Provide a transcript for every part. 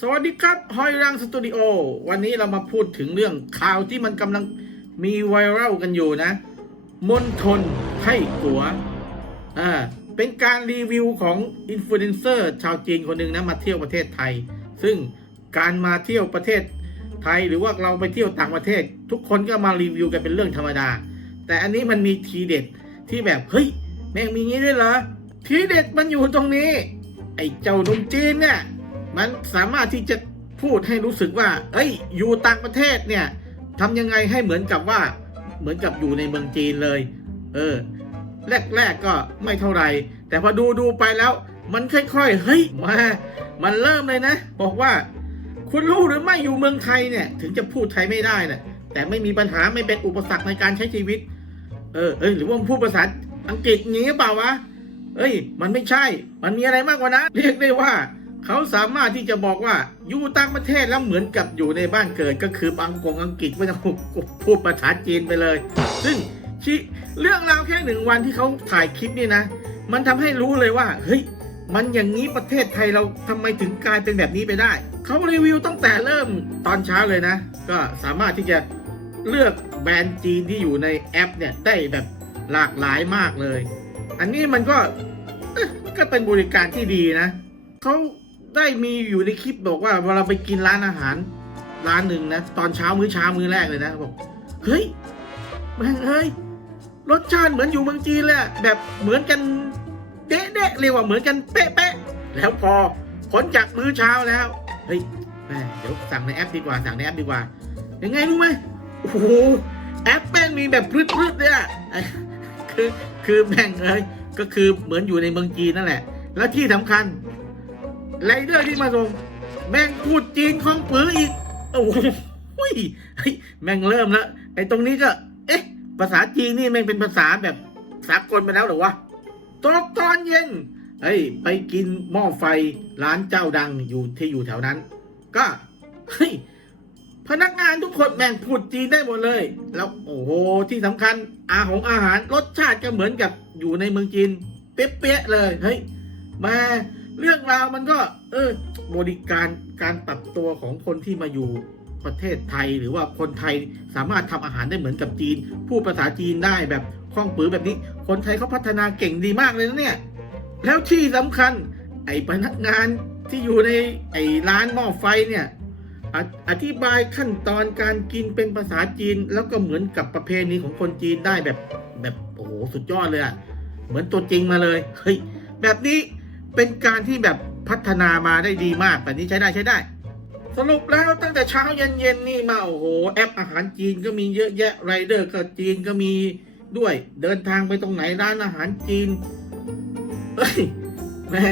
สวัสดีครับฮอยรังสตูดิโอวันนี้เรามาพูดถึงเรื่องข่าวที่มันกำลังมีไวรัลกันอยู่นะมณฑลไทกัวอ่าเป็นการรีวิวของอินฟลูเอนเซอร์ชาวจีนคนหนึ่งนะมาเที่ยวประเทศไทย ซึ่งการมาเที่ยวประเทศไทยหรือว่าเราไปเที่ยวต่างประเทศ ทุกคนก็มารีวิวกันเป็นเรื่องธรรมดา แต่อันนี้มันมีทีเด็ดที่แบบเฮ้ยแม่งมีงี้ด้วยเหรอทีเด็ดมันอยู่ตรงนี้ ไอ้เจ้าหนุ่มจีนเนี่ย มันสามารถที่จะพูดให้รู้สึกว่า เอ้ย อยู่ต่างประเทศเนี่ยทำยังไงให้เหมือนกับว่า เหมือนกับอยู่ในเมืองจีนเลย เออ แรก ๆ ก็ไม่เท่าไหร่ แต่พอดูดูไปแล้ว มันค่อยๆ เฮ้ย มา มันเริ่มเลยนะ บอกว่า คุณรู้หรือไม่อยู่เมืองไทยเนี่ย ถึงจะพูดไทยไม่ได้นะแต่ไม่มีปัญหาไม่เป็นอุปสรรคในการใช้ชีวิต เออ เอ้ย หรือว่ามึงพูดภาษาอังกฤษงี้เปล่าวะ เอ้ย มันไม่ใช่ มันมีอะไรมากกว่านั้นเรียกได้ว่า เขาสามารถที่จะบอกว่าอยู่ต่างประเทศแล้วเหมือนกับอยู่ในบ้านเกิดก็คืออังกฤษอังกฤษไม่ต้องพูดภาษาจีนไปเลย ซึ่งชิเรื่องราวแค่หนึ่งวันที่เขาถ่ายคลิปนี่นะ มันทำให้รู้เลยว่าเฮ้ยมันอย่างนี้ประเทศไทยเราทำไมถึงกลายเป็นแบบนี้ไปได้ เขารีวิวตั้งแต่เริ่มตอนเช้าเลยนะ ก็สามารถที่จะเลือกแบรนด์จีนที่อยู่ในแอปเนี่ยได้แบบหลากหลายมากเลย อันนี้มันก็ก็เป็นบริการที่ดีนะ เขา ได้มีอยู่ในคลิปบอกว่าเวลาไปกินร้านอาหาร ร้านหนึ่งนะตอนเช้ามื้อเช้ามื้อแรกเลยนะบอกเฮ้ยแม่งเฮ้ยรสชาติเหมือนอยู่เมืองจีนเลยแบบเหมือนกันเด๊ะๆเรียกว่าเหมือนกันเป๊ะๆแล้วพอผลจากมื้อเช้าแล้วเฮ้ยแม่เดี๋ยวสั่งในแอปดีกว่าสั่งในแอปดีกว่ายังไงรู้ไหมโอ้โหแอปแม่งมีแบบพรึดๆเลยอะคือคือแม่งเลยก็คือเหมือนอยู่ในเมืองจีนนั่นแหละ แล้วที่สำคัญ ไรเดอร์ที่มาส่งแม่งพูดจีนคองปืออีก โอ้โหแม่งเริ่มแล้วไอ้ตรงนี้ก็ เอ๊ะ ภาษาจีนนี่แม่งเป็นภาษาแบบสากลไปแล้วหรอวะตกตอนเย็นเฮ้ยไปกินหม้อไฟร้านเจ้าดังอยู่ที่อยู่แถวนั้น ก็เฮ้ยพนักงานทุกคนแม่งพูดจีนได้หมดเลย แล้วโอ้โหที่สำคัญอาของอาหารรสชาติก็เหมือนกับอยู่ในเมืองจีน เป๊ะๆเลยเฮ้ยแมา เรื่องราวมันก็ เออบริการการปรับตัวของคนที่มาอยู่ประเทศไทย หรือว่าคนไทยสามารถทำอาหารได้เหมือนกับจีน พูดภาษาจีนได้แบบคล่องปือแบบนี้ คนไทยเขาพัฒนาเก่งดีมากเลยนะเนี่ย แล้วที่สำคัญ ไอ้พนักงานที่อยู่ในไอ้ร้านหม้อไฟเนี่ยออธิบายขั้นตอนการกินเป็นภาษาจีน แล้วก็เหมือนกับประเพณีของคนจีนได้แบบแบบโอ้โหสุดยอดเลยอะเหมือนตัวจริงมาเลยเฮ้ยแบบนี้ เป็นการที่แบบพัฒนามาได้ดีมากแบบนี้ใช้ได้ใช้ได้ สรุปแล้วตั้งแต่เช้าเย็นนี่มาโอ้โหแอปอาหารจีนก็มีเยอะแยะไรเดอร์ก็จีนก็มีด้วย เดินทางไปตรงไหนร้านอาหารจีนเอ้ยแหม่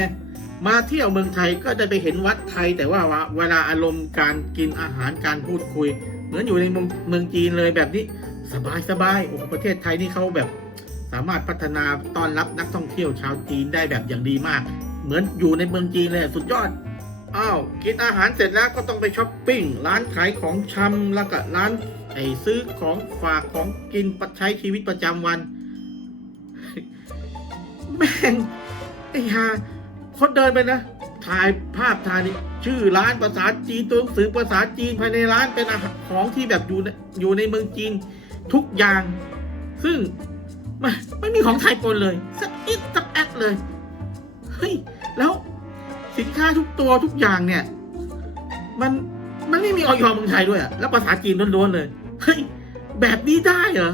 มาเที่ยวเมืองไทยก็จะไปเห็นวัดไทย แต่ว่าเวลาอารมณ์การกินอาหารการพูดคุย เหมือนอยู่ในเมืองเมืองจีนเลยแบบนี้สบายสบายโอ้ประเทศไทยนี่เขาแบบ สามารถพัฒนาต้อนรับนักท่องเที่ยวชาวจีนได้แบบอย่างดีมาก เหมือนอยู่ในเมืองจีนเลยสุดยอด อ้าวกินอาหารเสร็จแล้วก็ต้องไปช้อปปิ้ง ร้านขายของชำแล้วก็ร้านไอ้ซื้อของฝากของกินประใช้ชีวิตประจำวัน แม่งไอ้ฮาคนเดินไปนะ ถ่ายภาพถ่ายนี่ชื่อร้านภาษาจีนตัวหนังสือภาษาจีนภายในร้านเป็นอาหารของที่แบบอยู่ในอยู่ในเมืองจีนทุกอย่าง ซึ่งไม่ไม่มีของไทยปนเลยสักอิดสักแอดเลย เฮ้ย แล้วสินค้าทุกตัวทุกอย่างเนี่ย มันมันไม่มีออยเมืองไทยด้วยอะแล้วภาษาจีนล้วนๆเลยเฮ้ยแบบนี้ได้เหรอ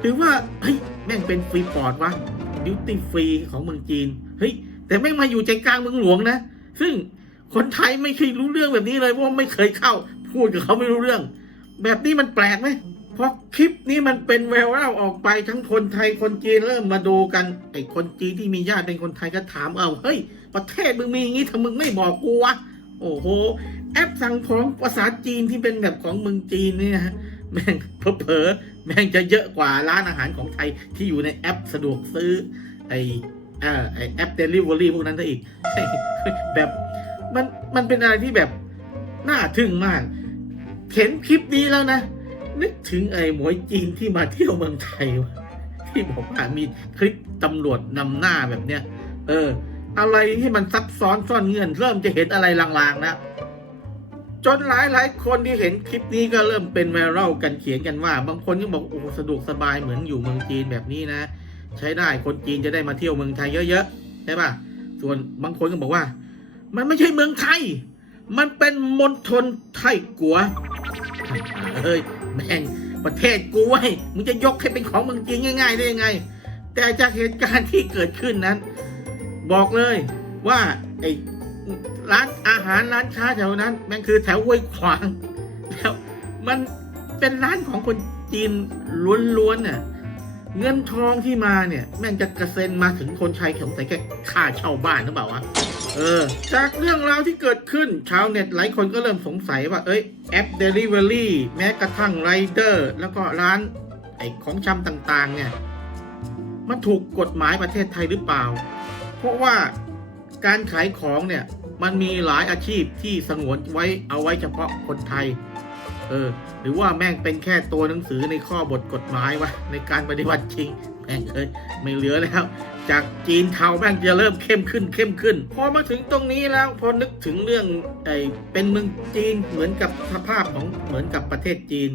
หรือว่าเฮ้ยแม่งเป็นฟรีพอร์ตวะดิวตี้ฟรีของเมืองจีนเฮ้ยแต่แม่งมาอยู่ใจกลางเมืองหลวงนะ ซึ่งคนไทยไม่เคยรู้เรื่องแบบนี้เลยเพราะว่าไม่เคยเข้า พูดกับเขาไม่รู้เรื่อง แบบนี้มันแปลกไหม เพราะคลิปนี้มันเป็นแววเล่าออกไปทั้งคนไทยคนจีนเริ่มมาดูกันไอ้คนจีนที่มีญาติเป็นคนไทยก็ถามเอาเฮ้ย ประเทศมึงมีอย่างนี้ทำมมึงไม่บอกกูวะโอ้โห แอปสั่งของภาษาจีนที่เป็นแบบของเมืองจีนเนี่ยแม่งเผลอแม่งจะเยอะกว่าร้านอาหารของไทยที่อยู่ในแอปสะดวกซื้อ ไอเออไอแอปเดลิเวอรี่พวกนั้นซะอีกแบบมันมันเป็นอะไรที่แบบน่าทึ่งมาก เห็นคลิปนี้แล้วนะ นึกถึงไอ้หมวยจีนที่มาเที่ยวเมืองไทยวะที่บอกว่ามีคลิปตำรวจนำหน้าแบบเนี้ยเออ อะไรที่มันซับซ้อนซ่อนเงื่อนเริ่มจะเห็นอะไรลางๆแล้วจนหลายหลายคนที่เห็นคลิปนี้ก็เริ่มเป็นไวรัลกันเขียนกันว่า บางคนก็บอกโอ้สะดวกสบายเหมือนอยู่เมืองจีนแบบนี้นะ ใช้ได้คนจีนจะได้มาเที่ยวเมืองไทยเยอะๆใช่ป่ะส่วนบางคนก็บอกว่า มันไม่ใช่เมืองไทย มันเป็นมณฑลไทกัวเฮ้ย แม่งประเทศกูไว้มึงจะยกให้เป็นของเมืองจีนง่าย ๆ ได้ยังไง แต่จากเหตุการณ์ที่เกิดขึ้นนั้น บอกเลยว่าไอ้ร้านอาหารร้านค้าแถวนั้นแม่งคือแถวห้วยขวางแล้วมันเป็นร้านของคนจีนล้วนๆน่ะเงินทองที่มาเนี่ย แม่งจะกระเซ็นมาถึงคนไทยสงสัยแค่ค่าเช่าบ้านหรือเปล่าวะ เออ จากเรื่องราวที่เกิดขึ้น ชาวเน็ตหลายคนก็เริ่มสงสัยว่า เอ้ยแอป Delivery แม้กระทั่งไรเดอร์แล้วก็ร้านไอ้ของชำต่างๆ เนี่ย มันถูกกฎหมายประเทศไทยหรือเปล่า เพราะว่าการขายของเนี่ย มันมีหลายอาชีพที่สงวนไว้เอาไว้เฉพาะคนไทย เออ หรือว่าแม่งเป็นแค่ตัวหนังสือในข้อบทกฎหมายวะในการปฏิบัติจริงแม่งเอ้ยไม่เหลือแล้ว จากจีนเทาแม่งจะเริ่มเข้มขึ้นเข้มขึ้น พอมาถึงตรงนี้แล้วพอนึกถึงเรื่องไอ้เป็นเมืองจีนเหมือนกับสภาพของเหมือนกับประเทศจีน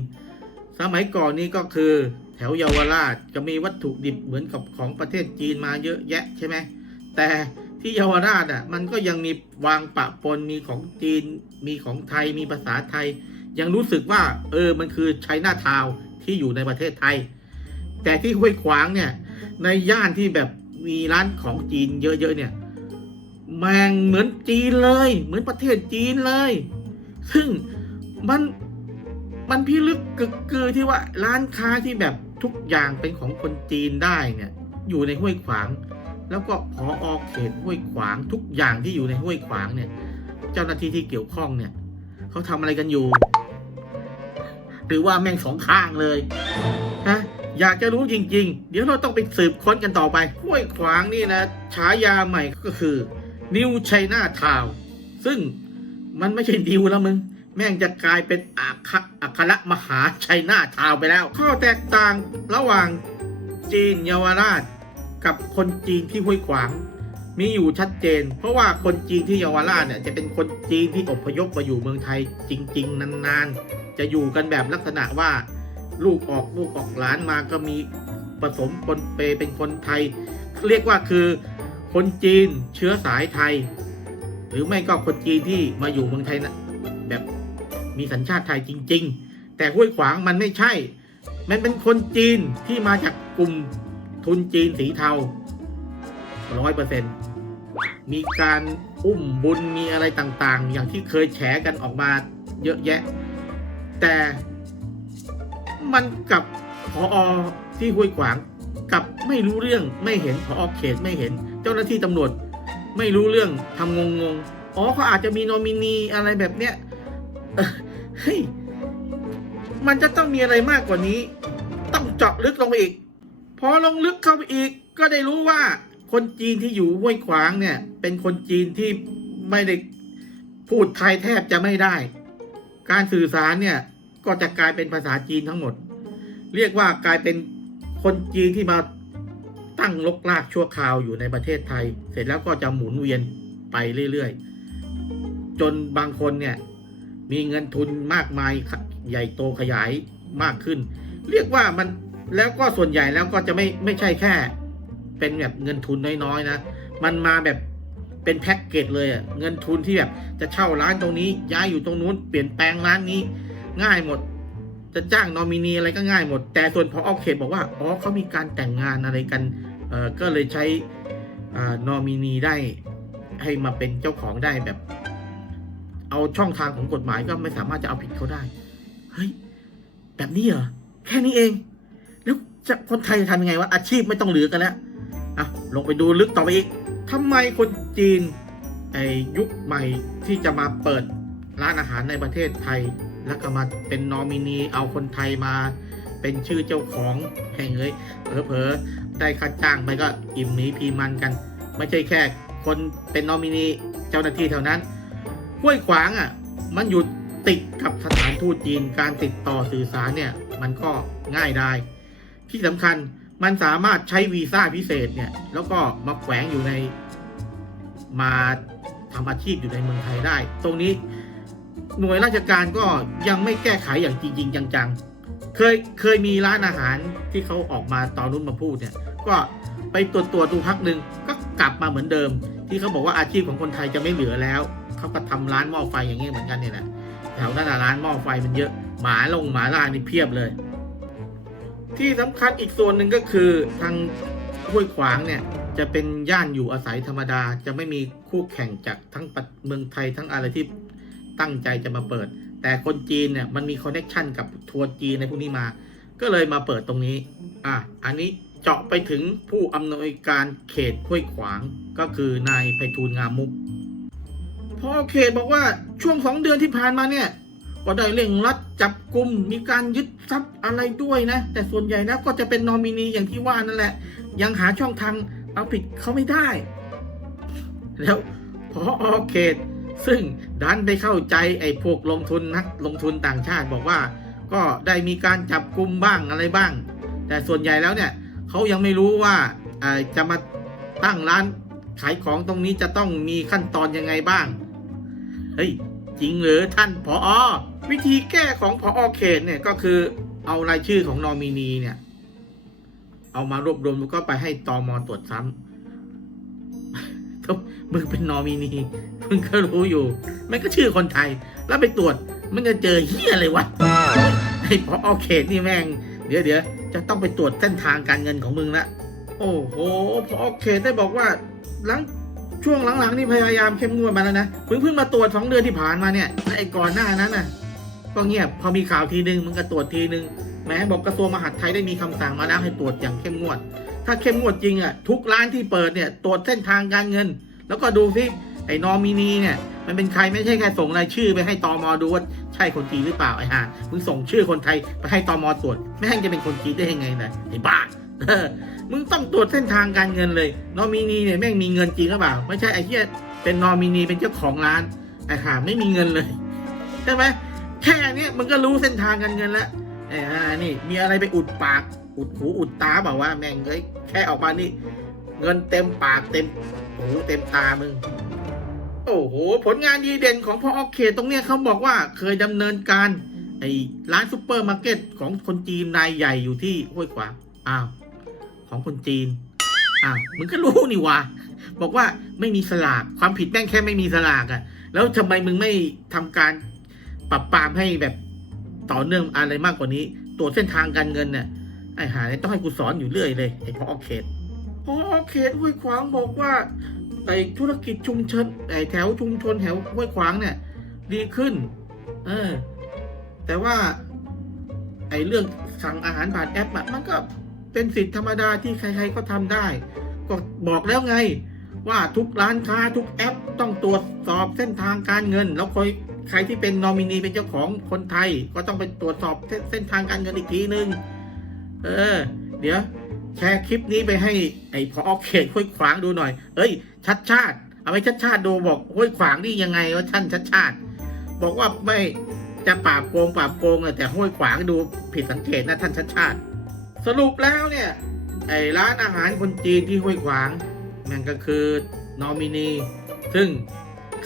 สมัยก่อนนี้ก็คือแถวเยาวราชจะมีวัตถุดิบเหมือนกับของประเทศจีนมาเยอะแยะใช่ไหมแต่ที่เยาวราชอะมันก็ยังมีวางปะปนมีของจีนมีของไทยมีภาษาไทย ยังรู้สึกว่า เออมันคือไชน่าทาวที่อยู่ในประเทศไทย แต่ที่ห้วยขวางเนี่ยในย่านที่แบบ มีร้านของจีนเยอะๆเนี่ยแมงเหมือนจีนเลย เหมือนประเทศจีนเลย ซึ่งมันมันพิลึกกึกกือที่ว่าร้านค้าที่แบบทุกอย่างเป็นของคนจีนได้เนี่ย อยู่ในห้วยขวาง แล้วก็พอออกเขตห้วยขวางทุกอย่างที่อยู่ในห้วยขวางเนี่ย เจ้าหน้าที่ที่เกี่ยวข้องเนี่ยเขาทำอะไรกันอยู่ หรือว่าแม่งสองข้างเลยฮะ อยากจะรู้จริง ๆ เดี๋ยวเราต้องไปสืบค้นกันต่อไปห้วยขวางนี่นะฉายาใหม่ก็คือ New China Town ซึ่งมันไม่ใช่ดิวแล้วมึง แม่งจะกลายเป็นอัคอัครมหาชัยนาทาวไปแล้ว ข้อแตกต่างระหว่างจีนเยาวราช กับคนจีนที่ห้วยขวาง มีอยู่ชัดเจน เพราะว่าคนจีนที่เยาวราชเนี่ยจะเป็นคนจีนที่อพยพมาอยู่เมืองไทยจริง ๆ นานๆ จะอยู่กันแบบลักษณะว่า ลูกออกลูกออกหลานมาก็มีผสมปนเปเป็นคนไทย เรียกว่าคือคนจีนเชื้อสายไทย หรือไม่ก็คนจีนที่มาอยู่เมืองไทยนะแบบมีสัญชาติไทยจริง ๆ แต่ห้วยขวางมันไม่ใช่ มันเป็นคนจีนที่มาจากกลุ่มทุนจีนสีเทาร้อยเปอร์เซ็นมีการอุ้มบุญมีอะไรต่างๆ อย่างที่เคยแฉกันออกมาเยอะแยะ แต่ มันกับพออที่ห้วยขวางกับไม่รู้เรื่องไม่เห็นพออเขตไม่เห็น เจ้าหน้าที่ตำรวจไม่รู้เรื่องทำงงงๆอ๋อเขาอาจจะมีโนมินีอะไรแบบเนี้ยเอ่อเฮ้ยมันจะต้องมีอะไรมากกว่านี้ ต้องเจาะลึกลงไปอีก พอลงลึกเข้าไปอีก ก็ได้รู้ว่าคนจีนที่อยู่ห้วยขวางเนี่ย เป็นคนจีนที่ไม่ได้พูดไทยแทบจะไม่ได้ การสื่อสารเนี่ย ก็จะกลายเป็นภาษาจีนทั้งหมด เรียกว่ากลายเป็นคนจีนที่มาตั้งลกลากชั่วคราวอยู่ในประเทศไทย เสร็จแล้วก็จะหมุนเวียนไปเรื่อยๆ จนบางคนเนี่ยมีเงินทุนมากมายใหญ่โตขยายมากขึ้น เรียกว่ามันแล้วก็ส่วนใหญ่แล้วก็จะไม่ไม่ใช่แค่ เป็นแบบเงินทุนน้อยๆนะ มันมาแบบเป็นแพ็กเกจเลยอะเงินทุนที่แบบจะเช่าร้านตรงนี้ ย้ายอยู่ตรงนู้นเปลี่ยนแปลงร้านนี้ ง่ายหมด จะจ้างนอมินีอะไรก็ง่ายหมด แต่ส่วนพอออเขตบอกว่าอ๋อเขามีการแต่งงานอะไรกันเออก็เลยใช้อ่านอมินีได้ให้มาเป็นเจ้าของได้แบบ เอาช่องทางของกฎหมายก็ไม่สามารถจะเอาผิดเขาได้ เฮ้ย แบบนี้เหรอ แค่นี้เอง แล้วจะคนไทยจะทำยังไงวะอาชีพไม่ต้องเหลือกันแล้วอะลงไปดูลึกต่อไปอีกทำไมคนจีนไอยุคใหม่ที่จะมาเปิดร้านอาหารในประเทศไทย แล้วก็มาเป็นนอมินีเอาคนไทยมาเป็นชื่อเจ้าของแห่งเลยเผลอๆได้ค่าจ้างไปก็อิ่มหมีพีมันกัน ไม่ใช่แค่คนเป็นนอมินีเจ้าหน้าที่เท่านั้นห้วยขวางอะ มันอยู่ติดกับสถานทูตจีนการติดต่อสื่อสารเนี่ย มันก็ง่ายได้ที่สำคัญมันสามารถใช้วีซ่าพิเศษเนี่ย แล้วก็มาแขวงอยู่ในมาทำอาชีพอยู่ในเมืองไทยได้ ตรงนี้ หน่วยราชการก็ยังไม่แก้ไขอย่างจริง ๆ จังๆ เคยเคยมีร้านอาหารที่เขาออกมาตอนนู้นมาพูดเนี่ย ก็ไปตรวจตัวดูพักหนึ่งก็กลับมาเหมือนเดิม ที่เขาบอกว่าอาชีพของคนไทยจะไม่เหลือแล้ว เขาก็ทำร้านหม้อไฟอย่างนี้เหมือนกันเนี่ยแหละแถวนั้นร้านหม้อไฟมันเยอะหมาลงหมาล่านี่เพียบเลย ที่สำคัญอีกส่วนหนึ่งก็คือทางห้วยขวางเนี่ยจะเป็นย่านอยู่อาศัยธรรมดา จะไม่มีคู่แข่งจากทั้งประเมืองไทยทั้งอะไรที่ ตั้งใจจะมาเปิด แต่คนจีนเนี่ยมันมีคอนเนคชันกับทัวร์จีนในพวกนี้มา ก็เลยมาเปิดตรงนี้อะอันนี้เจาะไปถึงผู้อำนวยการเขตห้วยขวางก็คือนายไพฑูรย์งามมุกพอเขตบอกว่าช่วงสองเดือนที่ผ่านมาเนี่ยก็ได้เร่งรัดจับกลุ่มมีการยึดทรัพย์อะไรด้วยนะ แต่ส่วนใหญ่นะก็จะเป็นนอมินีอย่างที่ว่านั่นแหละ ยังหาช่องทางเอาผิดเขาไม่ได้ แล้วพออเขต ซึ่งดันไปเข้าใจไอ้พวกลงทุนนักลงทุนต่างชาติบอกว่า ก็ได้มีการจับกลุ่มบ้างอะไรบ้าง แต่ส่วนใหญ่แล้วเนี่ยเขายังไม่รู้ว่าจะมาตั้งร้านขายของตรงนี้จะต้องมีขั้นตอนยังไงบ้าง เฮ้ย จริงหรือท่านผออวิธีแก้ของผออเขตเนี่ยก็คือเอารายชื่อของนอมินีเนี่ย เอามารวบรวมแล้วก็ไปให้ตอมอตรวจซ้ำ ก็มึงเป็นนอมินีมึงก็รู้อยู่มันก็ชื่อคนไทย แล้วไปตรวจมันจะเจอเฮียอะไรวะไอ้พออเขตนี่แม่ง เดี๋ยวเดี๋ยวจะต้องไปตรวจเส้นทางการเงินของมึงละโอ้โหพออเขตได้บอกว่าหลังช่วงหลังๆนี่พยายามเข้มงวดมาแล้วนะมึงเพิ่งมาตรวจสองเดือนที่ผ่านมาเนี่ยและไอ้ก่อนหน้านั้นน่ะ ก็เงียบพอมีข่าวทีนึงมึงก็ตรวจทีนึงแม้บอกกระทรวงมหาดไทยได้มีคำสั่งมาแล้วให้ตรวจอย่างเข้มงวด ถ้าเข้มงวดจริงอะทุกร้านที่เปิดเนี่ยตรวจเส้นทางการเงิน แล้วก็ดูซิไอ้นอมินีเนี่ยมันเป็นใครไม่ใช่แค่ส่งรายชื่อไปให้ตอมอดูว่าใช่คนจีนหรือเปล่าไอ้ห่ามึงส่งชื่อคนไทยไปให้ตอมอตรวจ ไม่ให้จะเป็นคนจีนได้ยังไงนะไอ้บ้ามึงต้องตรวจเส้นทางการเงินเลย นอมินีเนี่ยแม่งมีเงินจริงหรือเปล่า ไม่ใช่ไอ้เหี้ยเป็นนอมินีเป็นเจ้าของร้านไอ้ห่าไม่มีเงินเลยใช่ไหมแค่เนี้ยมันก็รู้เส้นทางการเงินแล้วไอ้ห่านี่มีอะไรไปอุดปาก อุดหูอุดตาบอกว่าแม่งเอ้ยแค่ออกมานี่ เงินเต็มปากเต็มหูเต็มตามึง โอ้โห ผลงานดีเด่นของพ่ออเขตตรงเนี้ยเขาบอกว่าเคยดำเนินการไอ้ร้านซุปเปอร์มาร์เก็ตของคนจีนรายใหญ่อยู่ที่ห้วยขวางอ้าวของคนจีนอ้าวมึงก็รู้นี่วะบอกว่าไม่มีสลากความผิดแม่งแค่ไม่มีสลากอะแล้วทำไมมึงไม่ทำการปรับปรามให้แบบต่อเนื่องอะไรมากกว่านี้ตรวเส้นทางการเงินเนี่ย ไอ้หาเนี่ยต้องให้กูสอนอยู่เรื่อยเลยไอ้พออเขตพอเขตห้วยขวางบอกว่าไอ้ธุรกิจชุมชนไอ้แถวชุมชนแถวห้วยขวางเนี่ย ดีขึ้น เออ แต่ว่า ไอ้เรื่องสั่งอาหารผ่านแอปอะมันก็เป็นสิทธิธรรมดาที่ใครๆก็ทำได้ ก็บอกแล้วไง ว่าทุกร้านค้าทุกแอปต้องตรวจสอบเส้นทางการเงิน แล้วคอยใครที่เป็นนอมินีเป็นเจ้าของคนไทย ก็ต้องไปตรวจสอบเส้นเส้นทางการเงินอีกทีนึง เออ เดี๋ยว แชร์คลิปนี้ไปให้ไอ้พอเขตห้วยขวางดูหน่อย เอ้ย ชัดชาติ เอาไปชัดชาติดูบอกห้วยขวางนี่ยังไงว่าท่านชัดชาติ บอกว่าไม่จะปราบโกงปราบโกงแต่ห้วยขวางดูผิดสังเกตนะท่านชัดชาติ สรุปแล้วเนี่ยไอ้ร้านอาหารคนจีนที่ห้วยขวางมันก็คือนอมินี ซึ่ง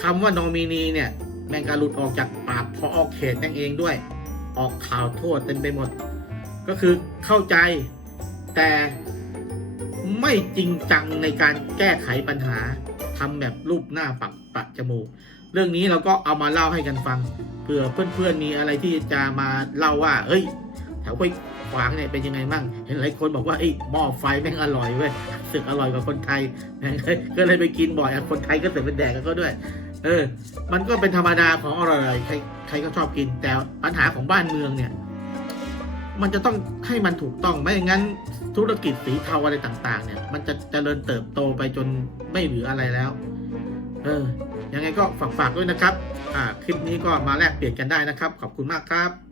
คำว่านอมินีเนี่ยแมงก็หลุดออกจากปากพอออกเขตนั่นเองด้วย ออกข่าวโทษเต็มไปหมด ก็คือเข้าใจแต่ไม่จริงจังในการแก้ไขปัญหาทำแบบรูปหน้าปักปะจมูก เรื่องนี้เราก็เอามาเล่าให้กันฟังเผื่อเพื่อนๆมีอะไรที่จะมาเล่าว่าเฮ้ยแถวห้วยขวางเนี่ยเป็นยังไงมั่งเห็นหลายคนบอกว่าไอ้หม้อไฟแม่งอร่อยเว้ยสึกอร่อยกว่าคนไทยก็เลยไปกินบ่อยคนไทยก็เสือกเป็นแดกกันก็ด้วย เออ มันก็เป็นธรรมดาของอร่อยใครใครก็ชอบกินแต่ปัญหาของบ้านเมืองเนี่ย มันจะต้องให้มันถูกต้องไม่อย่างนั้นธุรกิจสีเทาอะไรต่างๆ เนี่ย มันจะเจริญเติบโตไปจนไม่เหลืออะไรแล้ว เออยังไงก็ฝากๆด้วยนะครับ อ่า คลิปนี้ก็มาแลกเปลี่ยนกันได้นะครับ ขอบคุณมากครับ